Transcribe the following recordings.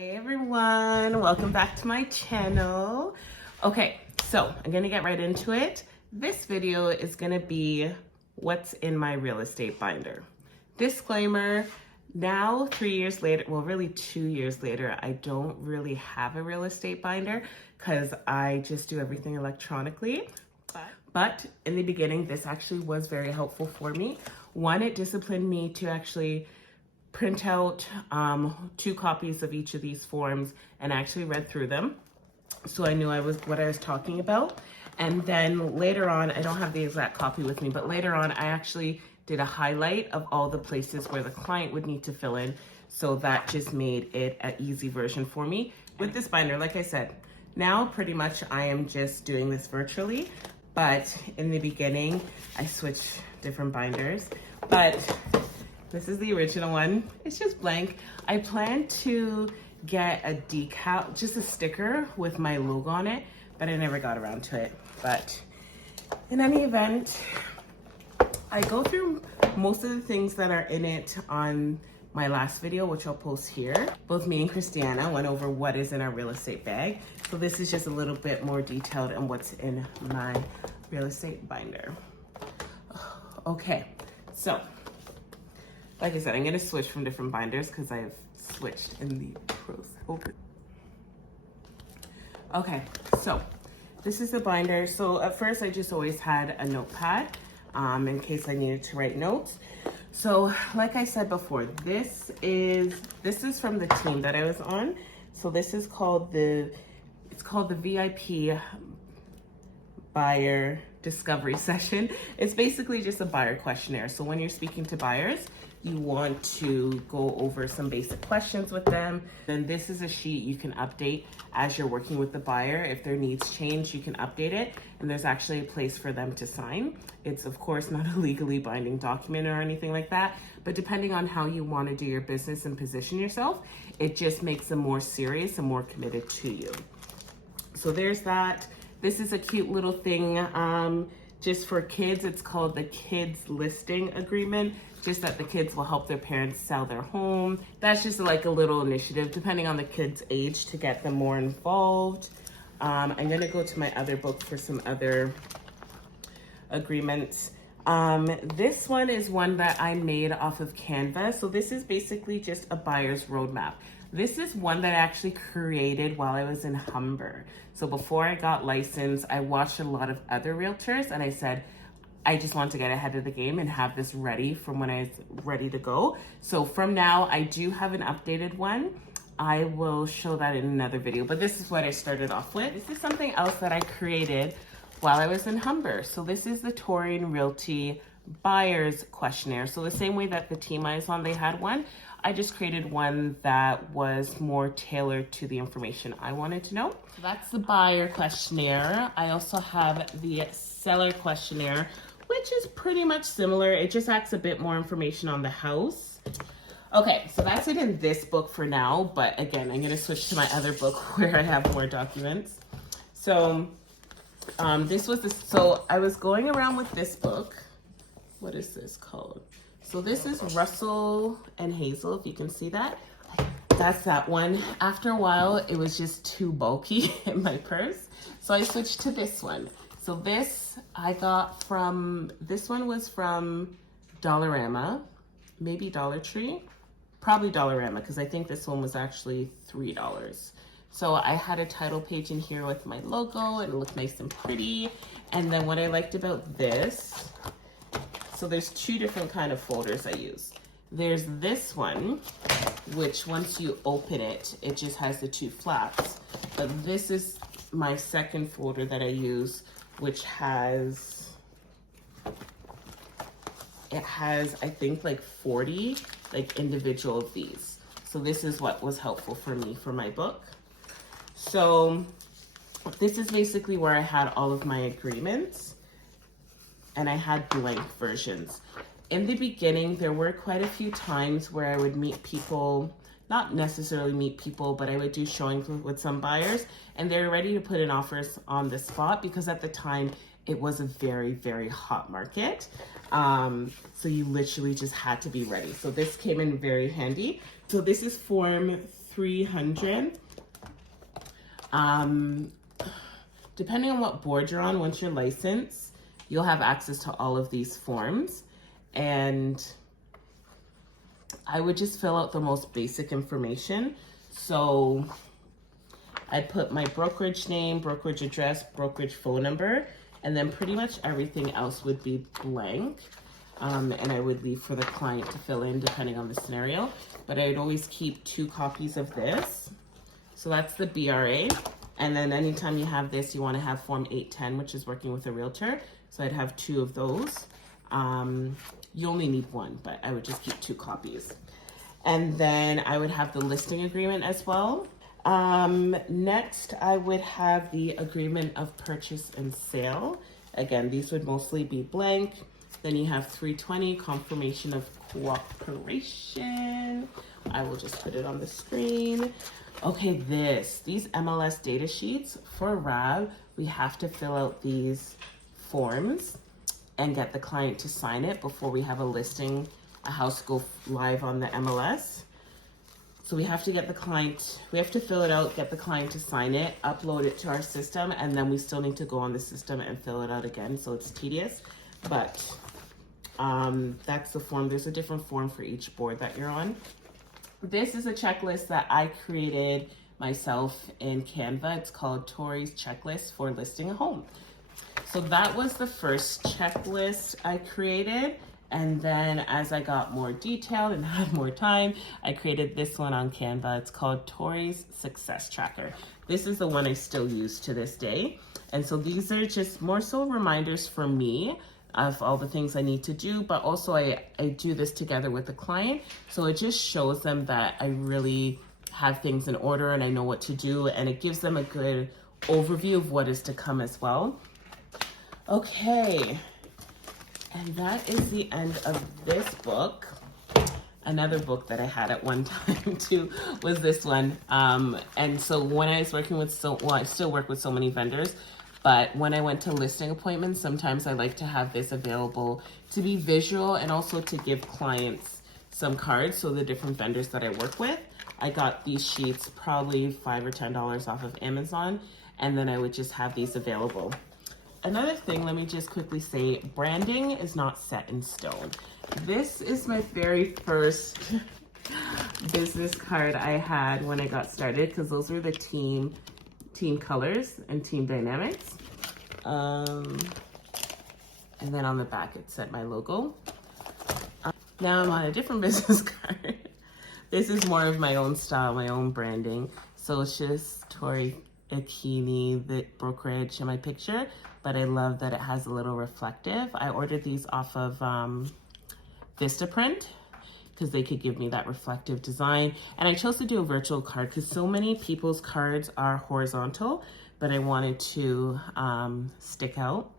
Hey everyone, welcome back to my channel. Okay, so I'm gonna get right into it. This video is gonna be what's in my real estate binder. Disclaimer, now 3 years later, well really 2 years later, I don't really have a real estate binder because I just do everything electronically. But in the beginning, this actually was very helpful for me. One, it disciplined me to actually print out 2 copies of each of these forms and actually read through them, so I knew what I was talking about. And then later on, I don't have the exact copy with me, but later on I actually did a highlight of all the places where the client would need to fill in, so that just made it an easy version for me. With this binder, like I said, now pretty much I am just doing this virtually, but in the beginning I switched different binders. But this is the original one. It's just blank. I plan to get a decal, just a sticker with my logo on it, but I never got around to it. But in any event, I go through most of the things that are in it on my last video, which I'll post here. Both me and Christiana went over what is in our real estate bag. So this is just a little bit more detailed on what's in my real estate binder. Okay, so like I said, I'm gonna switch from different binders because I've switched in the process. Okay, so this is the binder. So at first I just always had a notepad in case I needed to write notes. So like I said before, this is from the team that I was on. So this is called it's called the VIP buyer discovery session. It's basically just a buyer questionnaire. So when you're speaking to buyers, you want to go over some basic questions with them. Then this is a sheet you can update as you're working with the buyer. If their needs change, you can update it. And there's actually a place for them to sign. It's of course not a legally binding document or anything like that, but depending on how you want to do your business and position yourself, it just makes them more serious and more committed to you. So there's that. This is a cute little thing just for kids. It's called the Kids Listing Agreement, just that the kids will help their parents sell their home. That's just like a little initiative, depending on the kid's age, to get them more involved. I'm gonna go to my other book for some other agreements. This one is one that I made off of Canva. So this is basically just a buyer's roadmap. This is one that I actually created while I was in Humber. So before I got licensed, I watched a lot of other realtors and I said, I just want to get ahead of the game and have this ready from when I was ready to go. So from now, I do have an updated one. I will show that in another video, but this is what I started off with. This is something else that I created while I was in Humber. So this is the Tory Realty Buyers Questionnaire. So the same way that the team I was on, they had one, I just created one that was more tailored to the information I wanted to know. So that's the buyer questionnaire. I also have the seller questionnaire, which is pretty much similar. It just adds a bit more information on the house. Okay, so that's it in this book for now. But again, I'm gonna switch to my other book where I have more documents. So so I was going around with this book. What is this called? So this is Russell and Hazel, if you can see that. That's that one. After a while, it was just too bulky in my purse. So I switched to this one. So this I got from, this one was from Dollarama, maybe Dollar Tree, probably Dollarama, because I think this one was actually $3. So I had a title page in here with my logo and it looked nice and pretty. And then what I liked about this, so there's 2 different kind of folders I use. There's this one, which once you open it, it just has the 2 flaps. But this is my second folder that I use, which has, I think like 40 like individual of these. So this is what was helpful for me for my book. So this is basically where I had all of my agreements. And I had blank versions. In the beginning, there were quite a few times where I would meet people, not necessarily meet people, but I would do showings with some buyers and they're ready to put in offers on the spot because at the time it was a very, very hot market. So you literally just had to be ready. So this came in very handy. So this is form $300. Depending on what board you're on, once you're licensed, you'll have access to all of these forms. And I would just fill out the most basic information. So I'd put my brokerage name, brokerage address, brokerage phone number, and then pretty much everything else would be blank. And I would leave for the client to fill in depending on the scenario. But I'd always keep 2 copies of this. So that's the BRA. And then anytime you have this, you want to have Form 810, which is working with a realtor. So I'd have 2 of those. You only need 1, but I would just keep 2 copies. And then I would have the listing agreement as well. Next, I would have the agreement of purchase and sale. Again, these would mostly be blank. Then you have 320, confirmation of cooperation. I will just put it on the screen. Okay, these MLS data sheets for RAV, we have to fill out these forms and get the client to sign it before we have a house go live on the MLS. So we have to get the client, we have to fill it out, get the client to sign it, upload it to our system, and then we still need to go on the system and fill it out again. So it's tedious, but that's the form. There's a different form for each board that you're on. This is a checklist that I created myself in Canva. It's called Tory's checklist for listing a home. So that was the first checklist I created. And then as I got more detailed and had more time, I created this one on Canva. It's called Tory's Success Tracker. This is the one I still use to this day. And so these are just more so reminders for me of all the things I need to do, but also I do this together with the client. So it just shows them that I really have things in order and I know what to do, and it gives them a good overview of what is to come as well. Okay, and that is the end of this book. Another book that I had at one time too was this one. And so when I was working with I still work with so many vendors, but when I went to listing appointments, sometimes I like to have this available to be visual and also to give clients some cards. So the different vendors that I work with, I got these sheets probably $5 or $10 off of Amazon, and then I would just have these available. Another thing, let me just quickly say, branding is not set in stone. This is my very first business card I had when I got started, because those were the team colors and team dynamics. And then on the back it said my logo. Now I'm on a different business card. This is more of my own style, my own branding. So it's just Tory Akini, the brokerage, and my picture, but I love that it has a little reflective. I ordered these off of Vistaprint because they could give me that reflective design. And I chose to do a virtual card because so many people's cards are horizontal, but I wanted to stick out,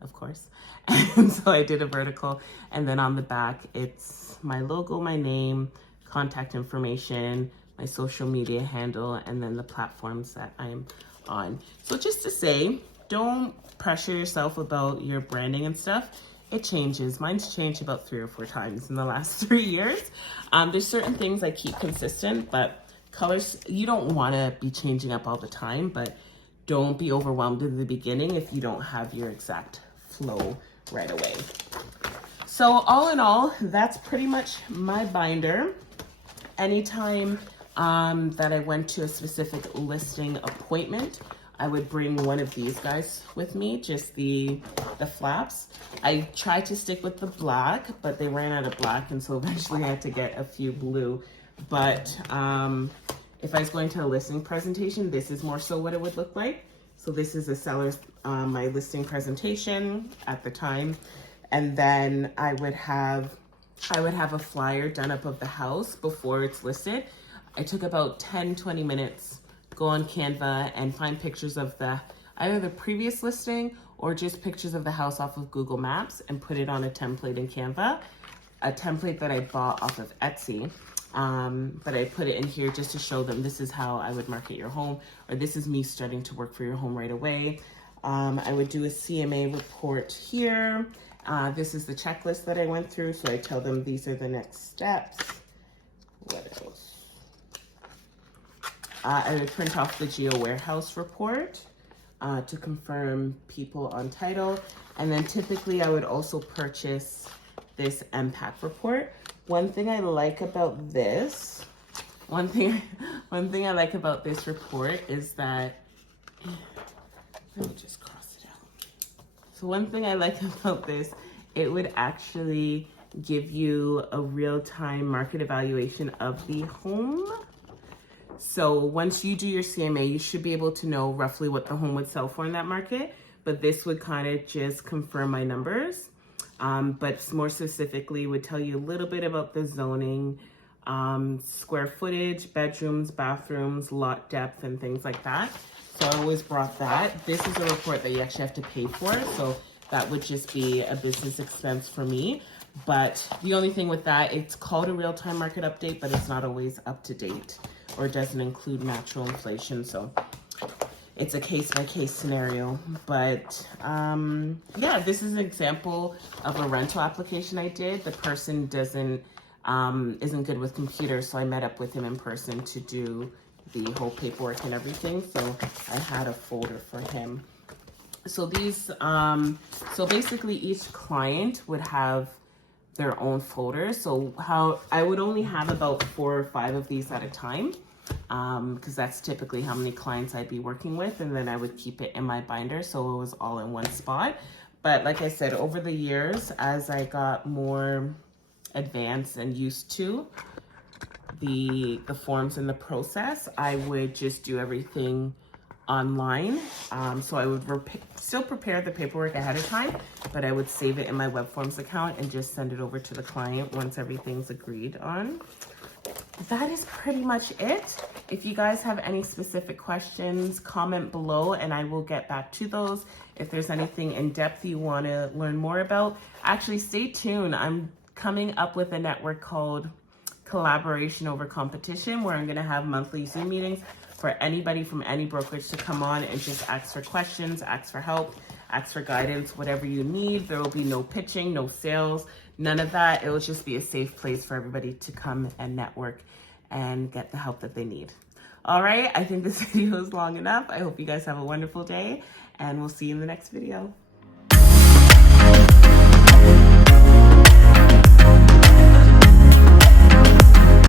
of course. And so I did a vertical, and then on the back, it's my logo, my name, contact information, my social media handle, and then the platforms that I'm on. So just to say, don't pressure yourself about your branding and stuff. It changes. Mine's changed about 3 or 4 times in the last 3 years. There's certain things I keep consistent, but colors, you don't want to be changing up all the time, but don't be overwhelmed in the beginning if you don't have your exact flow right away. So all in all, that's pretty much my binder. Anytime that I went to a specific listing appointment, I would bring one of these guys with me, just the flaps. I tried to stick with the black, but they ran out of black, and so eventually I had to get a few blue. But if I was going to a listing presentation, this is more so what it would look like. So this is a seller's, my listing presentation at the time. And then I would have a flyer done up of the house before it's listed. I took about 10-20 minutes, go on Canva and find pictures of either the previous listing or just pictures of the house off of Google Maps and put it on a template in Canva, a template that I bought off of Etsy. But I put it in here just to show them this is how I would market your home, or this is me starting to work for your home right away. I would do a CMA report here. This is the checklist that I went through, so I tell them these are the next steps. What else? I would print off the Geo Warehouse report to confirm people on title. And then typically I would also purchase this MPAC report. One thing I like about this, one thing I like about this report is that, let me just cross it out. So one thing I like about this, it would actually give you a real-time market evaluation of the home. So once you do your CMA, you should be able to know roughly what the home would sell for in that market, but this would kind of just confirm my numbers. But more specifically would tell you a little bit about the zoning, square footage, bedrooms, bathrooms, lot depth, and things like that. So I always brought that. This is a report that you actually have to pay for, so that would just be a business expense for me. But the only thing with that, it's called a real-time market update, but it's not always up to date or doesn't include natural inflation. So it's a case-by-case scenario. But yeah, this is an example of a rental application I did. The person isn't good with computers, so I met up with him in person to do the whole paperwork and everything. So I had a folder for him. So these, so basically each client would have their own folder. So how I would only have about 4 or 5 of these at a time, because that's typically how many clients I'd be working with, and then I would keep it in my binder so it was all in one spot. But like I said, over the years, as I got more advanced and used to the forms and the process, I would just do everything online. So I would still prepare the paperwork ahead of time, but I would save it in my web forms account and just send it over to the client once everything's agreed on. That is pretty much it. If you guys have any specific questions, comment below and I will get back to those. If there's anything in depth you want to learn more about, actually stay tuned. I'm coming up with a network called Collaboration Over Competition, where I'm going to have monthly Zoom meetings for anybody from any brokerage to come on and just ask for questions, ask for help, ask for guidance, whatever you need. There will be no pitching, no sales, none of that. It will just be a safe place for everybody to come and network and get the help that they need. All right, I think this video is long enough. I hope you guys have a wonderful day and we'll see you in the next video.